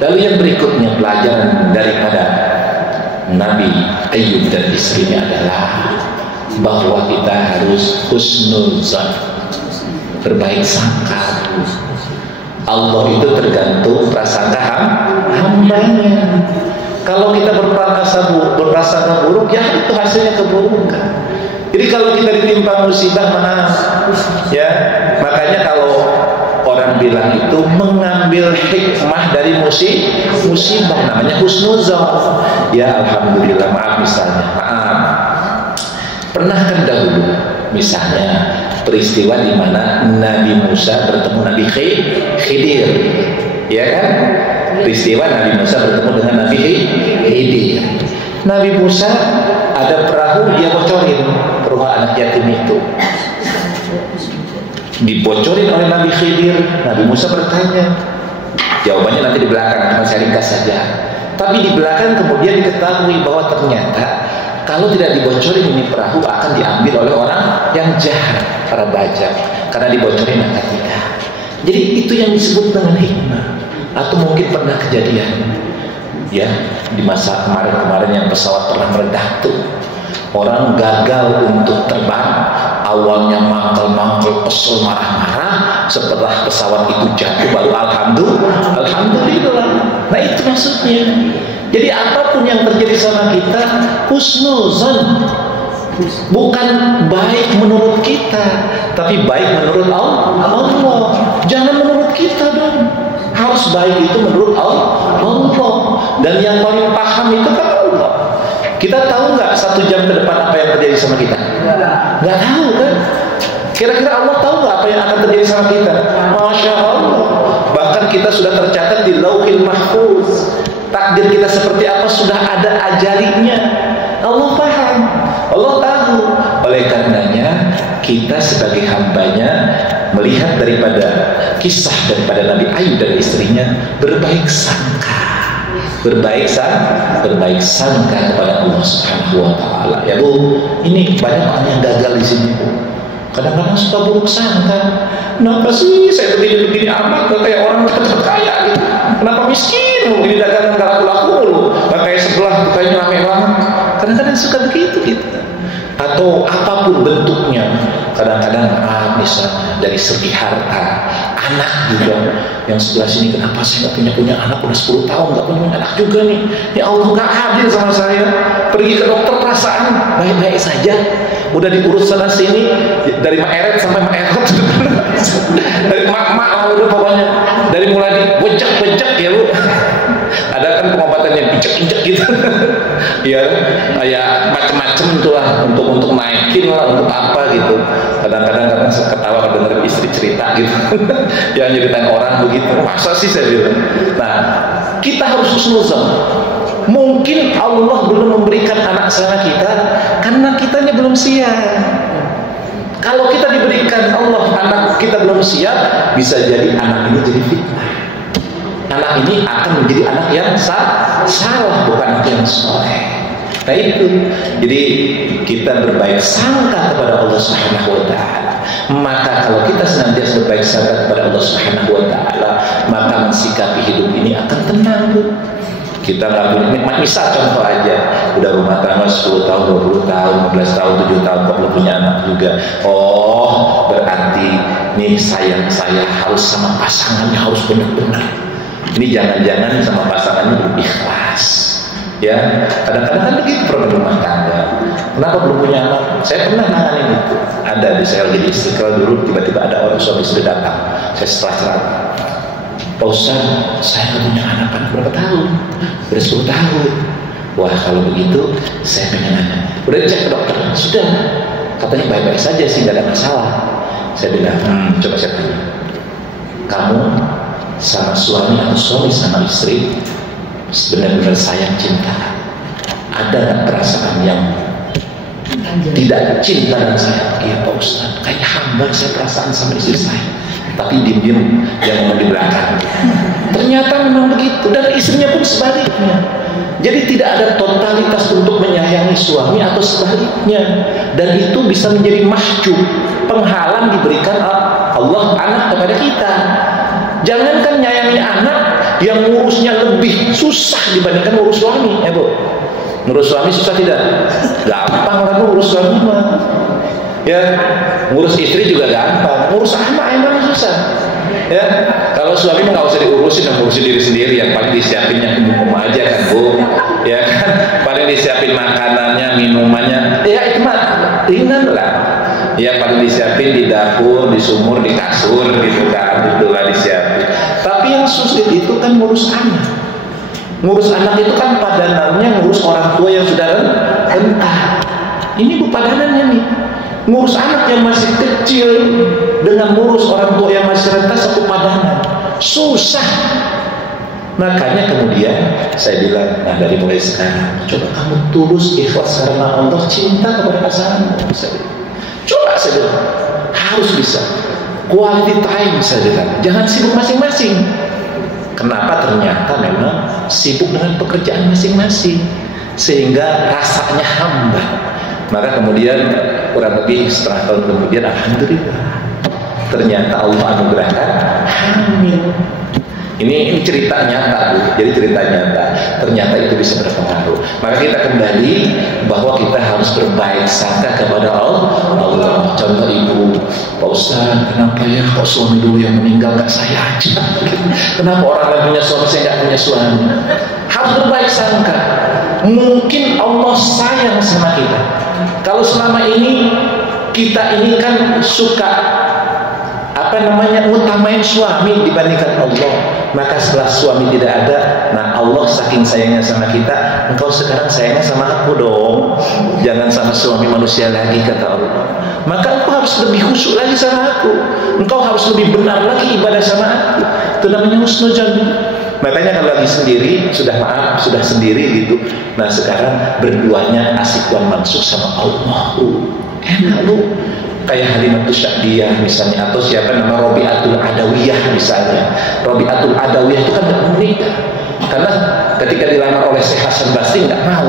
Lalu yang berikutnya, pelajaran daripada Nabi Ayyub dan istrinya adalah bahwa kita harus husnuzan. berbaik sangka. Allah itu tergantung prasangka hambanya. Kalau kita berprasangka buruk, ya itu hasilnya keburukan. Jadi kalau kita ditimpa musibah, ya makanya kalau orang bilang itu mengambil hikmah dari musibah, namanya husnuzon. Ya alhamdulillah, maaf misalnya, pernah kan dahulu misalnya peristiwa di mana Nabi Musa bertemu Nabi Khidir, ya kan? Peristiwa Nabi Musa bertemu dengan Nabi Khidir. Nabi Musa ada perahu, dia bocorin perahu anak yatim itu. Dibocorin oleh Nabi Khidir. Nabi Musa bertanya, jawabannya nanti di belakang, cuma saya ringkas saja. Tapi di belakang kemudian diketahui bahwa ternyata kalau tidak dibocorin ini perahu akan diambil oleh orang yang jahat, para bajak, karena dibocorin maka tidak. Jadi itu yang disebut dengan hikmah. Atau mungkin pernah kejadian, ya, di masa kemarin yang pesawat pernah meledak tuh, orang gagal untuk terbang, awalnya mangkel-mangkel, kesel, marah-marah, setelah pesawat itu jatuh baru alhamdulillah. Nah itu maksudnya. Jadi apapun yang terjadi sama kita, husnuzon, bukan baik menurut kita, tapi baik menurut Allah. Jangan menurut kita dong. Harus baik itu menurut Allah. Dan yang paling paham itu kan Allah. Kita tahu nggak 1 jam ke depan apa yang terjadi sama kita? Nggak tahu kan? Kira-kira Allah tahu nggak apa yang akan terjadi sama kita? Masya Allah. Bahkan kita sudah tercatat di Lauhil Mahfuz. Takdir kita seperti apa sudah ada ajalinya. Allah paham, Allah tahu. Oleh karenanya kita sebagai hambanya melihat daripada kisah daripada Nabi Ayub dan istrinya, berbaik sangka kepada Allah Subhanahu wa taala. Ya Bu, ini banyak orang yang gagal di sini Bu. Kadang-kadang suka buruk sangka. Kenapa sih saya begini amat, kayak orang cepat kaya gitu. Kenapa miskin? Begini dagangan gak laku-laku mulu. Gak kayak sebelah tuh kayaknya rame banget. Kadang-kadang suka begitu kita. Atau apapun bentuknya. Kadang-kadang misalnya dari segi harta, anak juga. Yang sebelah sini, kenapa saya gak punya anak, udah 10 tahun gak punya anak juga nih. Ya Allah gak adil sama saya. Pergi ke dokter perasaan baik-baik saja, udah diurus sana sini, dari Maeret sampai Maeret, dari mak-mak lah udah pokoknya, dari mulai dibejak-bejak ya Bu. Ada kan pengobatan yang injek-injek gitu. Ya kayak macam-macam itulah, untuk naikin lah, untuk apa gitu. Kadang-kadang saya ketawa kalau dengar istri cerita gitu. Yang nyeritain orang begitu, masa sih saya bilang. Nah, kita harus husnuzon. Mungkin Allah belum memberikan anak sama kita karena kitanya belum siap. Kalau kita diberikan Allah anak kita belum siap, bisa jadi anak ini jadi fitnah. Anak ini akan menjadi anak yang salah, bukan anak yang soleh. Nah itu, jadi kita berbaik sangka kepada Allah Subhanahu wa taala. Maka kalau kita senantiasa berbaik sangka kepada Allah Subhanahu wa taala, maka mensikapi hidup ini akan tenang Bu. Kita nggak punya nikmat. Misal contoh aja, udah rumah tangga 10 tahun, 20 tahun, 15 tahun, 7 tahun kok belum punya anak juga. Oh, berarti nih sayang saya harus sama pasangannya harus benar-benar. Ini jangan-jangan sama pasangannya belum ikhlas. Ya, kadang-kadang kan begitu problem rumah tangga. Kenapa belum punya anak? Saya pernah nanganin itu. Ada di saya lagi di Istiqlal dulu, tiba-tiba ada orang suami istri datang. Saya setelah Pak Ustaz, saya nggak punya anak berapa tahun? Udah 10 tahun. Wah kalau begitu saya pengen anak. Udah dicek ke dokter, sudah. Katanya baik-baik saja sih, nggak ada masalah. Saya bilang, coba saya tanya, kamu sama suami atau suami sama istri benar-benar sayang cinta? Ada nggak perasaan yang tidak cinta dan sayang? Iya Pak Ustaz, kayak hambar saya perasaan sama istri saya. Tapi diem-diem yang mau di belakang. Ternyata memang begitu, dan istrinya pun sebaliknya. Jadi tidak ada totalitas untuk menyayangi suami atau sebaliknya, dan itu bisa menjadi mahjub, penghalang diberikan Allah anak kepada kita. Jangankan nyayangi anak, yang ngurusnya lebih susah dibandingkan ngurus suami, ya Bu. Ngurus suami susah tidak? Gampang orang ngurus suami mah. Ya, ngurus istri juga gampang, ngurus anak emang susah. Ya, kalau suami nggak usah diurusin, ngurusin diri sendiri, yang paling disiapinnya minum aja kan Bu. Ya kan, paling disiapin makanannya, minumannya, ya itu mah ringan lah. Ya paling disiapin di dapur, di sumur, di kasur gitu kan, itulah disiapin. Tapi yang sulit itu kan ngurus anak. Ngurus anak itu kan padanannya ngurus orang tua yang sudah renta. Ini Bu padanannya nih. Ngurus anak yang masih kecil dengan ngurus orang tua yang masih renta satu padanan. Susah. Makanya kemudian saya bilang, nah dari mulai sekarang coba kamu tulus ikhlas karena Allah, cinta kepada pasanganmu. Coba saya bilang, harus bisa quality time saya bilang, jangan sibuk masing-masing. Kenapa? Ternyata memang sibuk dengan pekerjaan masing-masing sehingga rasanya hambar. Maka kemudian kurang lebih setengah tahun kemudian alhamdulillah ternyata Allah anugerahkan hamil. Ini cerita nyata Bu, jadi cerita nyata. Ternyata itu bisa berpengaruh. Maka kita kembali bahwa kita harus berbaik sangka kepada Allah. Contoh ibu, Pak Ustaz, kenapa ya kok suami dulu yang meninggal, gak saya aja? Kenapa orang lain punya suami, saya gak punya suami? Harus berbaik sangka. Mungkin Allah sayang sama kita. Kalau selama ini kita ini kan suka utamain suami dibandingkan Allah, maka setelah suami tidak ada, nah Allah saking sayangnya sama kita, engkau sekarang sayangnya sama aku dong, jangan sama suami manusia lagi, kata Allah. Maka engkau harus lebih khusyuk lagi sama aku, engkau harus lebih benar lagi ibadah sama aku. Itu namanya husnuzon. Makanya kalau lagi sendiri, sudah sendiri gitu, nah sekarang berduanya asik dan mansuk sama Allah. Enak Bu. Kayak Halimatus Sya'diyah misalnya, atau siapa nama Robi'atul Adawiyah misalnya. Robi'atul Adawiyah itu kan unik, karena ketika dilamar oleh Syekh Hasan Basri nggak mau,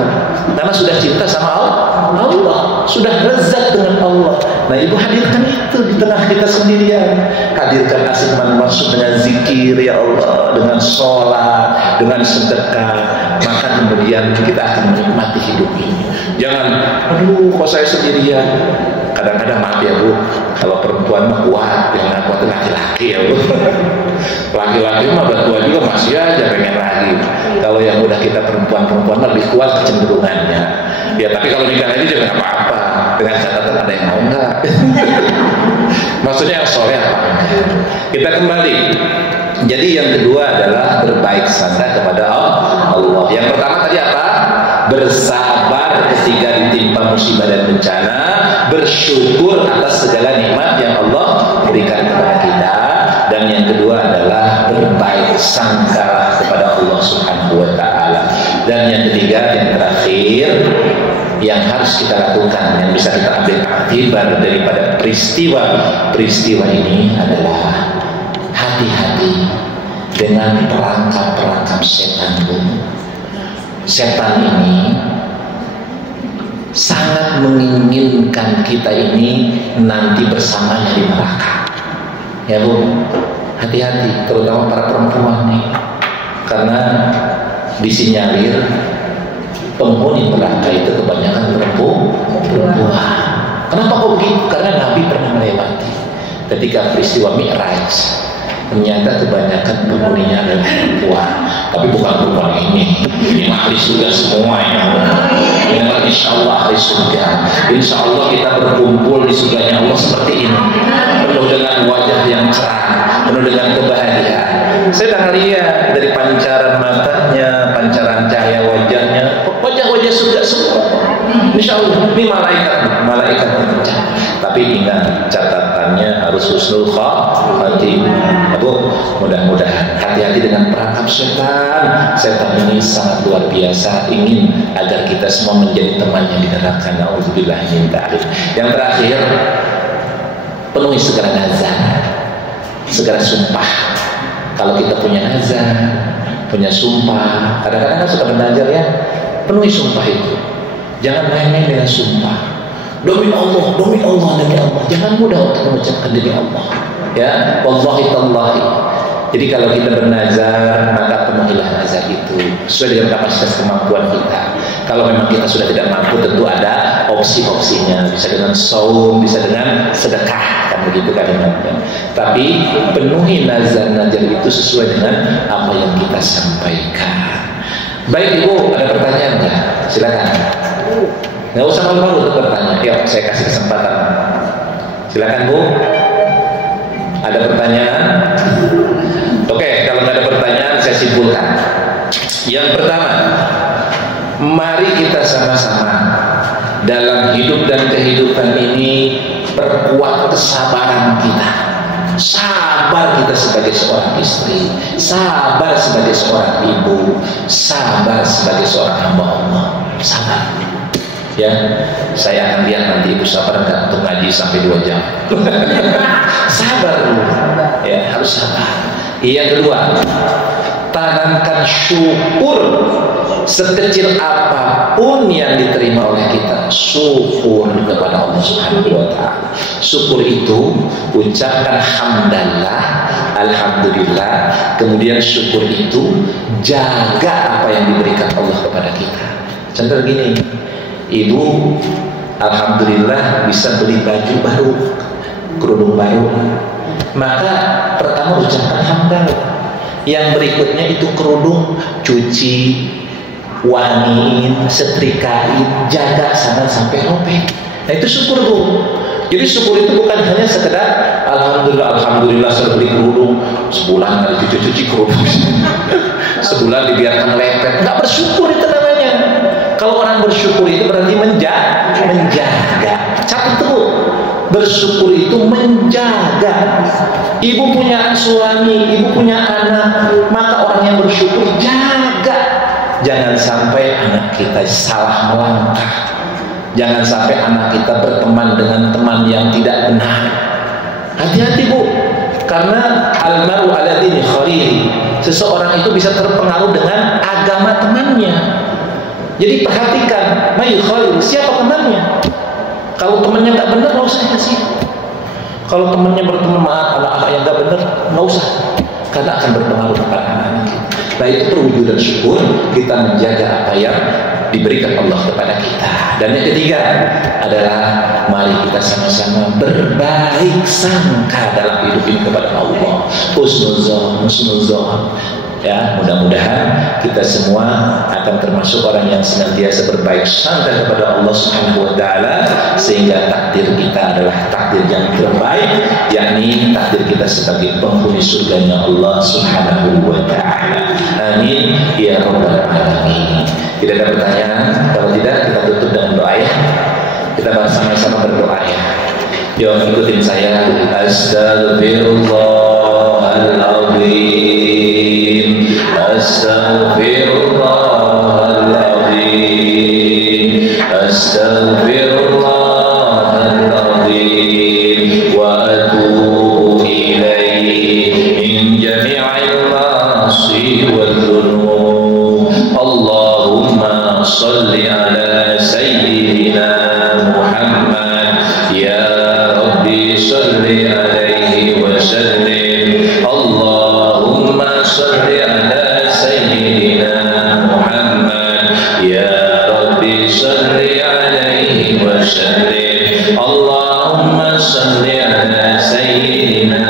karena sudah cinta sama Allah, sudah lezat dengan Allah. Nah ibu hadirkan itu di tengah kita sendirian, hadirkan asik mansuk dengan zikir ya Allah, dengan sholat, dengan sedekah, maka kemudian kita akan menikmati hidup ini. Jangan, aduh kok saya sendirian. Kadang-kadang maaf ya Bu, kalau perempuan mah kuat, yang kuat laki-laki ya Bu. Laki-laki mah tua juga masih aja pengen lagi. Kalau yang udah kita perempuan lebih kuat kecenderungannya. Ya tapi kalau nikah lagi juga nggak apa-apa, dengan catatan ada yang mau nggak? Maksudnya yang soleh apa? Kita kembali. Jadi yang kedua adalah berbaik sangka kepada Allah. Yang pertama tadi apa? Bersabar ketika ditimpa musibah dan bencana, bersyukur atas segala nikmat yang Allah berikan kepada kita, dan yang kedua adalah berbaik sangka kepada Allah Subhanahu wa taala. Dan yang ketiga, yang terakhir yang harus kita lakukan, yang bisa kita ambil akibat daripada peristiwa ini adalah hati-hati dengan perangkap-perangkap setan. Setan ini sangat menginginkan kita ini nanti bersamanya di neraka. Ya Bu, hati-hati, terutama para perempuan nih, karena disinyalir penghuni neraka itu kebanyakan perempuan. Kenapa kok begitu? Karena Nabi pernah melewati ketika peristiwa Mi'raj, ternyata kebanyakan penghuninya adalah perempuan. Tapi bukan perempuan ini ahli surga semua ini insya Allah ahli surga. Insya Allah kita berkumpul di surganya Allah seperti ini, penuh dengan wajah yang cerah, penuh dengan kebahagiaan. Saya sudah lihat dari pancaran matanya, pancaran cahaya wajahnya, wajah-wajah surga semua. Insya Allah ini malaikat berbicara. Tapi ingat, catatannya harus husnul khatimah. Bu, mudah-mudahan hati-hati dengan perangkap setan. Setan ini sangat luar biasa, ingin agar kita semua menjadi temannya di neraka. Na'udzubillah min dzalik. Yang terakhir, penuhi segala nazar, segala sumpah. Kalau kita punya nazar, punya sumpah, kadang-kadang kan suka bernazar ya, penuhi sumpah itu. Jangan main-main dengan sumpah. Demi Allah, demi Allah, demi Allah. Jangan mudah untuk mengucapkan demi Allah. Ya, wallahi tallahi. Jadi kalau kita bernazar, maka penuhilah nazar itu sesuai dengan kapasitas kemampuan kita. Kalau memang kita sudah tidak mampu, tentu ada opsi-opsinya, bisa dengan saum, bisa dengan sedekah, kan begitu kalimatnya. Tapi penuhi nazar-nazar itu sesuai dengan apa yang kita sampaikan. Baik Ibu, ada pertanyaan nggak? Silakan. Nggak usah malu-malu untuk bertanya. Yuk, saya kasih kesempatan. Silakan Bu. Ada pertanyaan? Oke, kalau nggak ada pertanyaan, saya simpulkan. Yang pertama, mari kita sama-sama dalam hidup dan kehidupan ini perkuat kesabaran kita. Sabar kita sebagai seorang istri, sabar sebagai seorang ibu, sabar sebagai seorang hamba Allah. Sabar. Ya, saya akan lihat nanti ibu sabar nggak untuk ngaji sampai 2 jam. Sabar dulu. Ya, harus sabar. Yang kedua, tanamkan syukur sekecil apapun yang diterima oleh kita. Syukur kepada Allah Subhanahu wa Ta'ala. Syukur itu ucapkan hamdalillah, alhamdulillah. Kemudian syukur itu jaga apa yang diberikan Allah kepada kita. Contoh gini, ibu alhamdulillah bisa beli baju baru, kerudung baru, maka pertama ucapkan hamdalillah. Yang berikutnya itu kerudung cuci, wangiin, setrikain, jaga jangan sampai robek. Nah itu syukur Bu. Jadi syukur itu bukan hanya sekedar alhamdulillah sudah beli kerudung, sebulan kali cuci kerudung, sebulan dibiarkan lepet. Nggak bersyukur itu namanya. Kalau orang bersyukur itu berarti menjaga. Catat tuh. Bersyukur itu menjaga. Ibu punya suami, ibu punya anak, maka orang yang bersyukur jaga. Jangan sampai anak kita salah melangkah. Jangan sampai anak kita berteman dengan teman yang tidak benar. Hati-hati Bu, karena almaru ala dini khalili. Seseorang itu bisa terpengaruh dengan agama temannya. Jadi perhatikan, may khalil, siapa temannya? Kalau temannya nggak benar, nggak usah kasih. Kalau temannya berteman maaf anak-anak yang nggak benar, nggak usah, karena akan berpengaruh kepada anak-anak kita. Nah itu perwujudan syukur, kita menjaga apa yang diberikan Allah kepada kita. Dan yang ketiga adalah mari kita sama-sama berbaik sangka dalam hidup ini kepada Allah. Husnuzon. Ya, mudah-mudahan kita semua akan termasuk orang yang senantiasa berbaik sangka kepada Allah Subhanahu wa Ta'ala, sehingga takdir kita adalah takdir yang terbaik, yakni takdir kita sebagai penghuni surganya Allah Subhanahu wa Ta'ala. Amin ya rabbal alamin. Tidak ada pertanyaan? Kalau tidak, kita tutup dengan doa ya. Kita sama-sama berdoa ya. Yuk ikutin saya. Astaghfirullahaladzim, astaghfirullahaladzim, astaghfirullahaladzim, wa atubu ilaihi min jami'il ma'asi wal dhunub. Allahumma salli ala sayyidina Muhammad, ya Rabbi salli alaihi wa sallim. Allahumma salli ala sayyidina Muhammad, ya Rabbi salli alaihi wa sallim. Allahumma salli ala sayyidina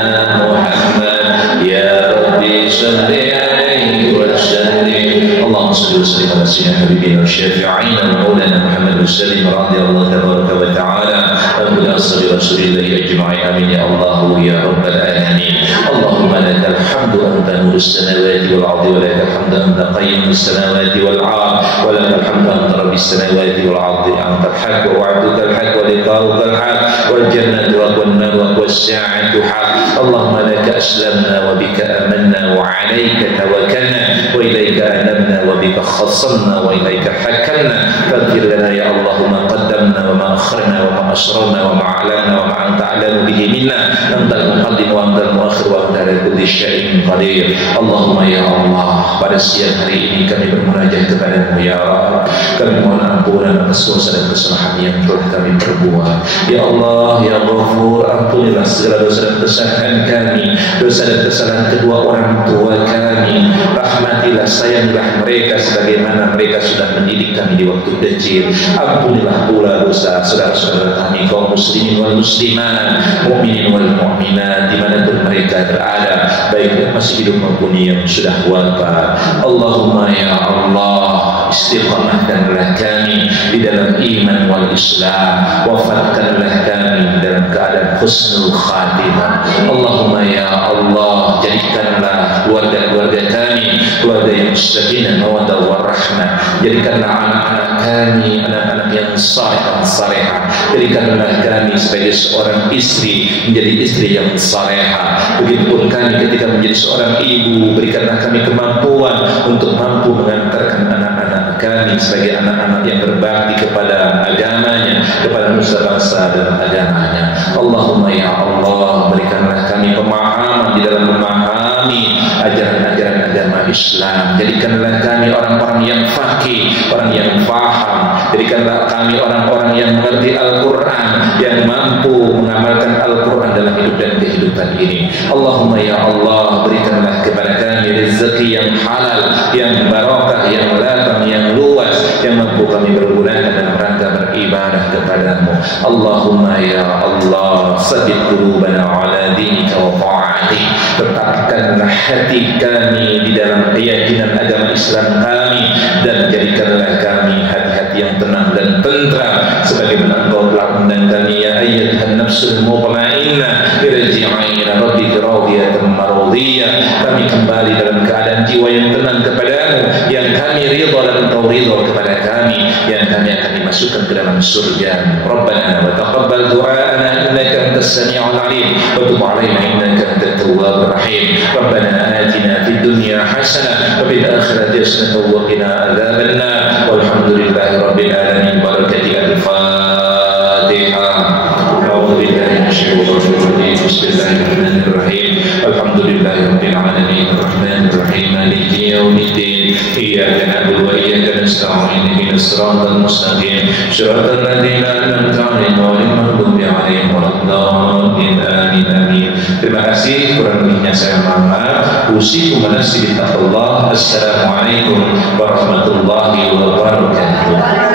Muhammad, ya Rabbi salli alaihi wa sallim. Allahumma salli wa sallim ala sayyidina habibina wa syafi'ina wa maulana Muhammad wa sallim radhiyallahu tabaraka wa ta'ala wa ashabi rasulillahi ajma'in. Amin ya Allah ya rabbal alamin. Allahumma lakal hamdu anta nurus samawati wal ardi wa lakal hamdu anta qayyimus samawati wal ardi wa lakal hamdu anta rabbis samawati wal ardi anta al-haq wa wa'duka al-haq wa liqa'uka al-haq wal jannatu wan nar wa as-sa'atu haq. Allahumma laka aslamna wa bika amanna wa 'alayka tawakkalna wa ilayka anabna wa bika khassamna wa ilayka hakamna. Faghfir lana ya Allah ma qaddamna wa ma akharna wa ma asrarna wa ma a'lana wa ma anta a'lamu bihi minna. Anta al-muqaddim wa anta al-mu'akhir wa anta ala kulli kulli syai'in qadir. Allahumma ya Allah, pada siang hari ini kami bermunajat kepada-Mu ya Rabb. Kami mohon ampunan atas dosa dan kesalahan yang telah kami perbuat. Ya Allah, ya Ghafur, ampunilah segala dosa dan kesalahan kami, dosa dan kesalahan kedua orang tua kami. Rahmatilah, sayangilah mereka sebagaimana mereka sudah mendidik kami di waktu kecil. Ampunilah pula dosa saudara-saudara kami kaum muslimin wal muslimat, mukminin wal mukminat dimanapun mereka berada, baik yang masih hidup maupun yang sudah wafat. Allahumma ya Allah, istiqamahkanlah kami di dalam iman wal Islam, wafatkanlah kami dalam keadaan husnul khatimah. Allahumma ya Allah, jadikanlah keluarga-keluarga kami keluarga yang sakinah mawaddah warahmah. Jadikanlah anak-anak kami anak-anak yang saleh dan salehah. Jadikanlah kami sebagai seorang istri menjadi istri yang salehah. Begitupun kami ketika menjadi seorang ibu, berikanlah kami kemampuan untuk mampu mengantarkan anak-anak kami sebagai anak-anak yang berbakti kepada agamanya, kepada nusa bangsa dan agamanya. Allahumma ya Allah, berikanlah kami pemahaman di dalam memahami ajaran-ajaran agama Islam. Jadikanlah kami orang-orang yang faqih, orang yang faham. Jadikanlah kami orang-orang yang mengerti Al-Quran, yang mampu mengamalkan Al-Quran dalam hidup dan kehidupan ini. Allahumma ya Allah, berikanlah kepada kami rezeki yang halal, yang barakah, yang lapang, yang luas, yang mampu kami bergunakan dalam rangka beribadah kepada-Mu. Allahumma ya Allah, sabbit qulubana ala dinika wa ta'atik. Tetapkanlah hati kami di dalam keyakinan agama Islam kami, dan jadikanlah kami hati-hati yang tenang dan tentram sebagaimana Engkau telah undang kami, ya ayyatuhan nafsul mutmainnah irji'i ila rabbiki radiyatan mardiyah. Kami kembali dalam keadaan jiwa yang tenang kepadamu, yang kami ridha dan Engkau ridha kepada kami, yang kami akan dimasukkan ke dalam surga. Rabbana wa taqabbal du'ana innaka antas sami'ul 'alim wa tub 'alaina innaka antat tawwabur rahim. Rabbana atina fid dunya hasanah wa fil akhirati hasanah wa qina adzabannar. Walhamdulillahi rabbil alamin. Barakati al-Fatihah. A'udzu billahi minasyaitonir rajim. Bismillahirrahmanirrahim. Alhamdulillahi rabbil alamin. Arrahmanir rahim. Maliki yaumiddin. Iyyaka na'budu wa iyyaka nasta'in. Ihdinas siratal mustaqim. Shiratal ladzina an'amta 'alaihim ghairil maghdubi 'alaihim waladdallin. Amin amin. Terima kasih, kurang lebihnya saya mohon maaf. Usikum wa nafsi bittaqwallah. Assalamualaikum warahmatullahi wabarakatuh.